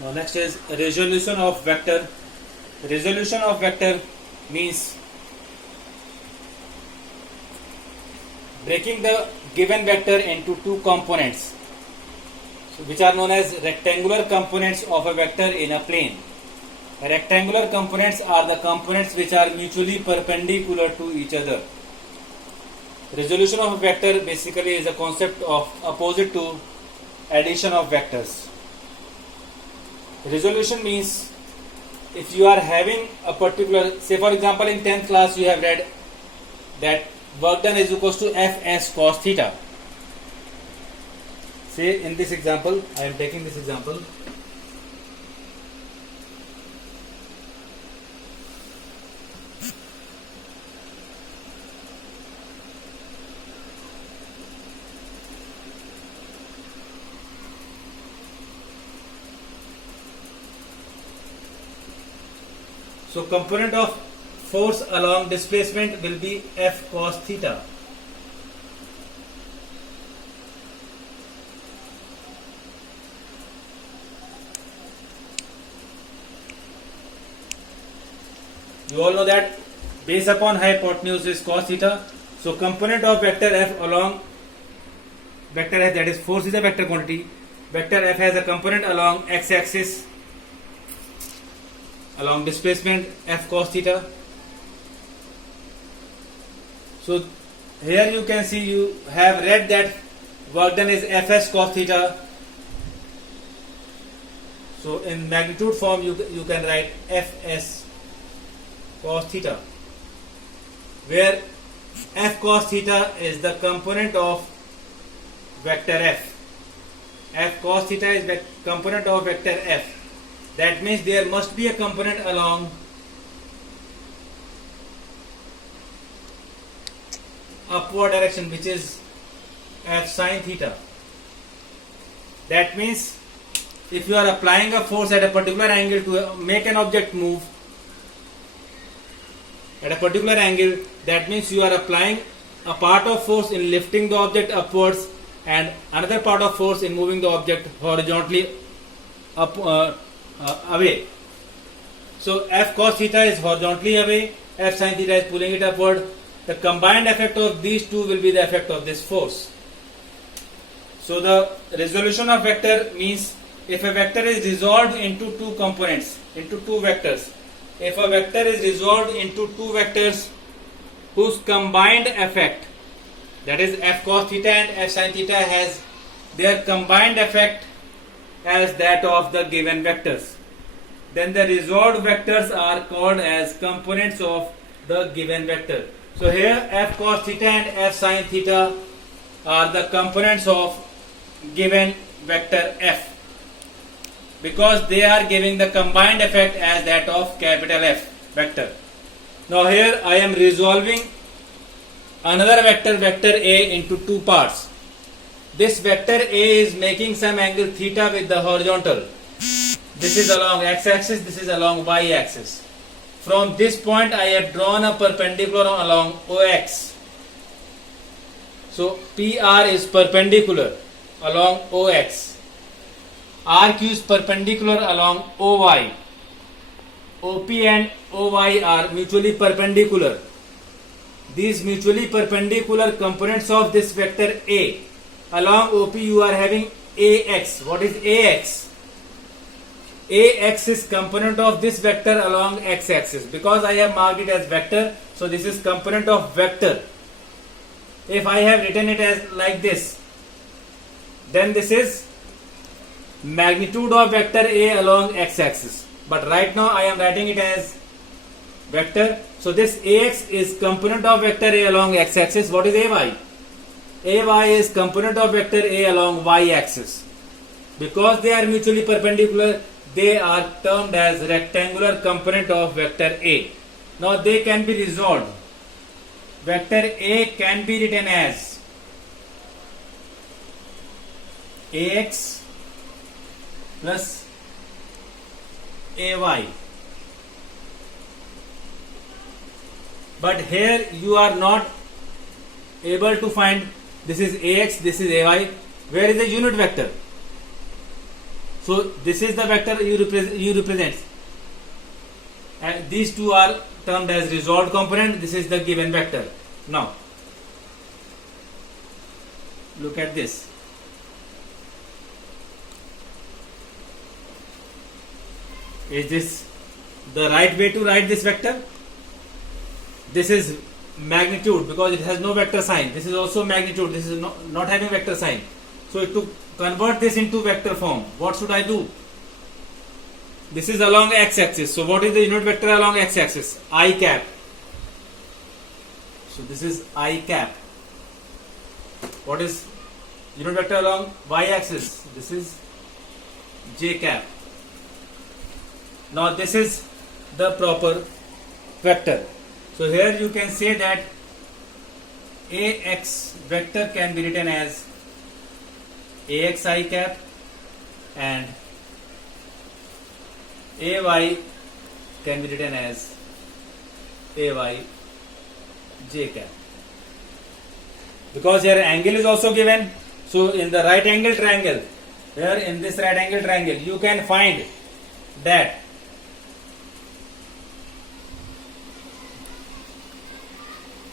Now next is resolution of vector. Resolution of vector means breaking the given vector into two components, which are known as rectangular components of a vector in a plane. Rectangular components are the components which are mutually perpendicular to each other. Resolution of a vector basically is a concept of opposite to addition of vectors. Resolution means if you are having a particular, say for example in 10th class you have read that work done is equals to Fs cos theta. Say in this example, I am taking this example. So component of force along displacement will be F cos theta. You all know that base upon hypotenuse is cos theta. So component of vector F along vector F, that is force is a vector quantity. Vector F has a component along x-axis along displacement F cos theta. So here you can see you have read that work done is Fs cos theta. So in magnitude form you can write Fs cos theta, where F cos theta is the component of vector F. F cos theta is the component of vector F. That means there must be a component along upward direction, which is F sin theta. That means if you are applying a force at a particular angle to make an object move at a particular angle, that means you are applying a part of force in lifting the object upwards and another part of force in moving the object horizontally away. So F cos theta is horizontally away, F sin theta is pulling it upward. The combined effect of these two will be the effect of this force. So the resolution of vector means if a vector is resolved into two components, into two vectors. If a vector is resolved into two vectors whose combined effect, that is F cos theta and F sin theta, has their combined effect as that of the given vectors, then the resolved vectors are called as components of the given vector. So here F cos theta and F sin theta are the components of given vector F, because they are giving the combined effect as that of capital F vector. Now here I am resolving another vector, vector A, into two parts. This vector A is making some angle theta with the horizontal. This is along x-axis, this is along y-axis. From this point I have drawn a perpendicular along OX. So PR is perpendicular along OX. RQ is perpendicular along OY. OP and OY are mutually perpendicular. These mutually perpendicular components of this vector A. Along OP you are having AX. What is AX? AX is component of this vector along x-axis. Because I have marked it as vector, so this is component of vector. If I have written it as like this, then this is magnitude of vector A along x-axis. But right now I am writing it as vector. So this AX is component of vector A along x-axis. What is AY? AY is component of vector A along y-axis. Because they are mutually perpendicular, they are termed as rectangular component of vector A. Now they can be resolved. Vector A can be written as AX plus AY. But here you are not able to find this is AX, this is AY. Where is the unit vector? So this is the vector you represent, and these two are termed as resolved component. This is the given vector. Now look at this. Is this the right way to write this vector? This is magnitude because it has no vector sign. This is also magnitude. This is not having vector sign. So to convert this into vector form, what should I do? This is along x-axis. So what is the unit vector along x-axis? I cap. So this is I cap. What is unit vector along y-axis? This is j cap. Now this is the proper vector. So here you can say that ax vector can be written as axi cap and ay can be written as ay j cap. Because here angle is also given, so in the right angle triangle, here in this right angle triangle you can find that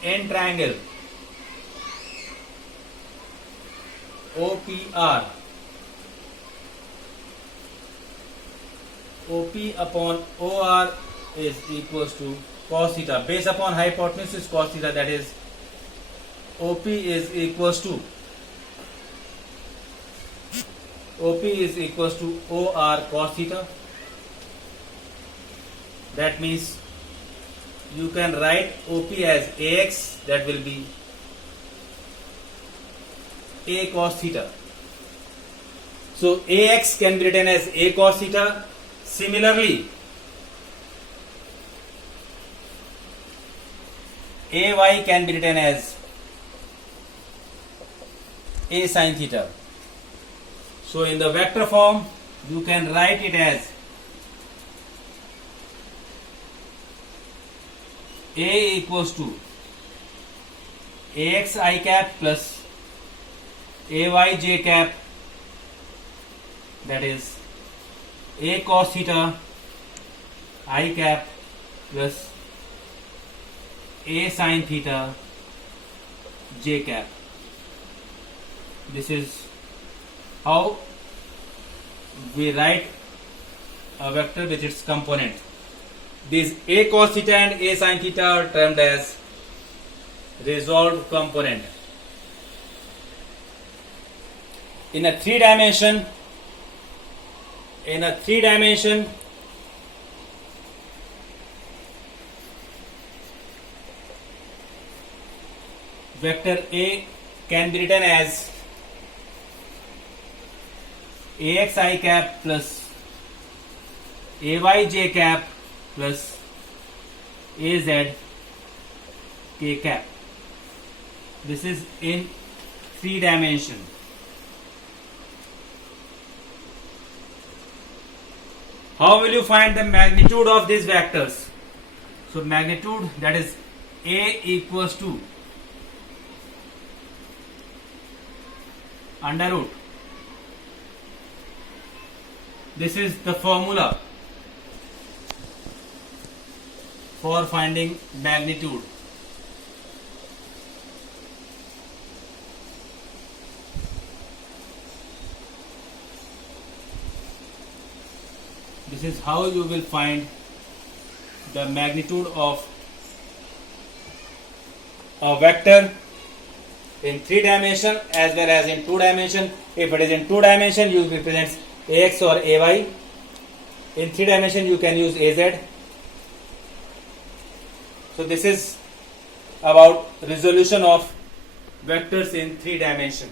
in triangle OPR, OP upon OR is equals to cos theta. Based upon hypotenuse cos theta, that is OP is equals to OR cos theta. That means you can write OP as AX, that will be A cos theta. So AX can be written as A cos theta. Similarly, AY can be written as A sin theta. So in the vector form, you can write it as A equals to AX I cap plus AY j cap, that is A cos theta I cap plus A sin theta j cap. This is how we write a vector with its component. These A cos theta and A sin theta are termed as resolved component. In a three dimension, vector A can be written as AX I cap plus AY j cap plus AZ k cap. This is in three dimension. How will you find the magnitude of these vectors? So magnitude, that is A equals to under root. This is the formula for finding magnitude. This is how you will find the magnitude of a vector in three dimension as well as in two dimension. If it is in two dimension, you represent AX or AY. In three dimension, you can use AZ. So this is about resolution of vectors in three dimension.